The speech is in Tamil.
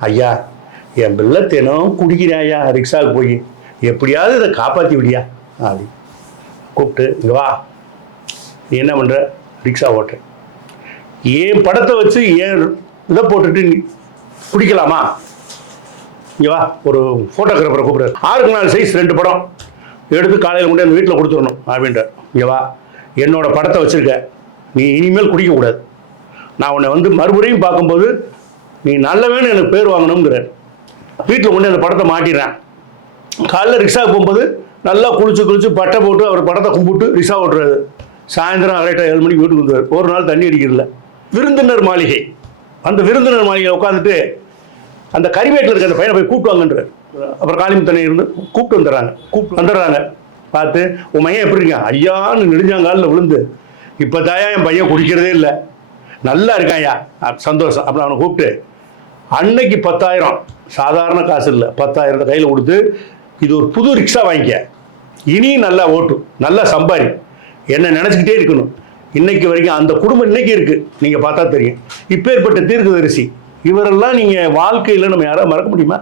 ஐயா என் பிள்ளை தினம் குடிக்கிறேன் ஐயா ரிக்ஷாவுக்கு போய் எப்படியாவது இதை காப்பாற்றி விடியா அப்படி கூப்பிட்டு இங்கே வா நீ என்ன பண்ணுற ரிக்ஷா ஓட்டுற ஏன் படத்தை வச்சு ஏன் இதை போட்டுட்டு நீ குடிக்கலாமா இங்கே வா ஒரு ஃபோட்டோகிராஃபரை கூப்பிட்றாரு 6x4 சைஸ் 2 படம் எடுத்து காலையில் கொண்டு அந்த வீட்டில் கொடுத்துடணும் அப்படின்றார் இங்கே வா என்னோட படத்தை வச்சுருக்க நீ இனிமேல் குடிக்கக்கூடாது நான் உன்னை வந்து மறுபடியும் பார்க்கும்போது நீ நல்லவேன்னு எனக்கு பேர் வாங்கணுங்கிறார் வீட்டில் கொண்டு அந்த படத்தை மாட்டிடுறேன் காலைல ரிக்ஷாவுக்கு போகும்போது நல்லா குளிச்சு பட்டை போட்டு அவர் படத்தை கும்பிட்டு ரிக்ஷா ஓட்டுறாரு சாயந்தரம் கரெக்டாக 7 மணிக்கு வீட்டுக்கு வந்துடுவார் ஒரு நாள் தண்ணி அடிக்கிறதில்ல விருந்தினர் மாளிகை அந்த விருந்தினர் மாளிகையில் உட்காந்துட்டு அந்த கரிவேட்டில் இருக்க அந்த பையனை போய் கூப்பிட்டு வாங்கன்றார் அப்புறம் காளிமுத்தனை இருந்து கூப்பிட்டு வந்துடுறாங்க பார்த்து உன் மையன் எப்படி இருக்கான் ஐயான்னு நெடுஞ்சாங்காலில் விழுந்து இப்போ தாயா என் பையன் குடிக்கிறதே இல்லை நல்லா இருக்காயா சந்தோஷம் அப்புறம் அவனை கூப்பிட்டு அன்னைக்கு 10,000 சாதாரண காசு இல்லை 10,000 கையில் கொடுத்து இது ஒரு புது ரிக்ஷா வாங்கிக்க இனி நல்லா ஓட்டு நல்லா சம்பாரி என்ன நினச்சிக்கிட்டே இருக்கணும் இன்னைக்கு வரைக்கும் அந்த குடும்பம் இன்னைக்கு இருக்குது நீங்கள் பார்த்தா தெரியும் இப்பேற்பட்ட தீர்க்கதரிசி இவரெல்லாம் நீங்கள் வாழ்க்கையில் நம்ம யாராவது மறக்க முடியுமா